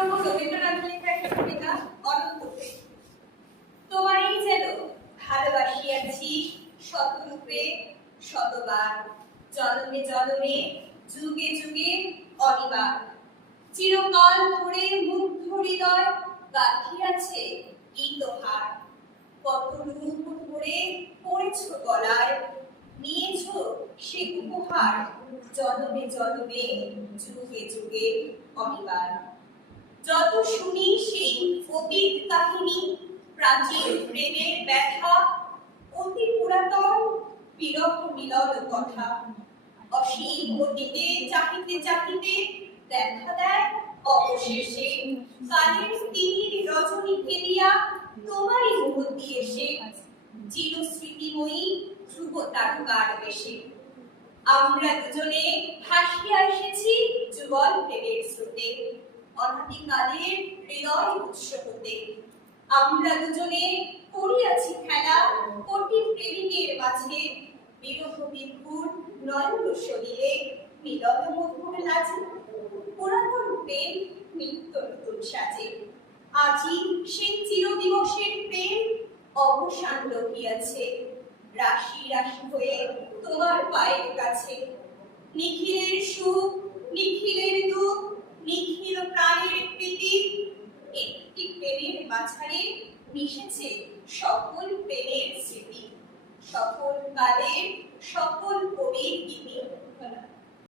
পড়বো রবীন্দ্রনাথের লেখা একটা কবিতা অনন্ততে। তোমারই যেন ভালোবাসিয়াছি শতরূপে শতবার, জনমে জনমে যুগে যুগে অনিবার। চিরকাল ধরে মুগ্ধ হৃদয় গাঁথিয়াছে গীতহার। কত রূপ ধরে পড়েছ গলায়, নিয়েছ সে উপহার, জনমে জনমে যুগে যুগে অনিবার। যত শুনি সেই অতীত কাহিনী, প্রাচীন প্রেমের ব্যথা, অতি পুরাতন বিরহ মিলন কথা, অসীম অতীতে চাহিতে চাহিতে দেখা দেয় অবশেষে কালের তিমির রজনী ফেলিয়া তোমারই মূর্তি এসে, চির স্মৃতিময়ী ধ্রুব তারকার বেশে। আমরা দুজনে ভাসিয়া এসেছি যুগল প্রেমের স্রোতে, অনাদিকালের হৃদয় উৎস হতে। আমরা দুজনে করিয়াছি খেলা কোটি প্রেমিকের মাঝে, বিরহ বিভুর নয়ন সলিলে মিলন মধুর লাজে। পুরাতন প্রেম নিত্য নতুন সাজে, আজি সেই চিরদিবসের প্রেম অবসান রহিয়াছে, রাশি রাশি হয়ে তোমার পায়ের কাছে। নিখিলের সুখ, নিখিলের দুঃখ, নিখিল প্রাণের প্রীতি, একটি প্রেমের মাঝারে মিশেছে সকল প্রেমের স্মৃতি, সকল কালের সকল কবির গীতি।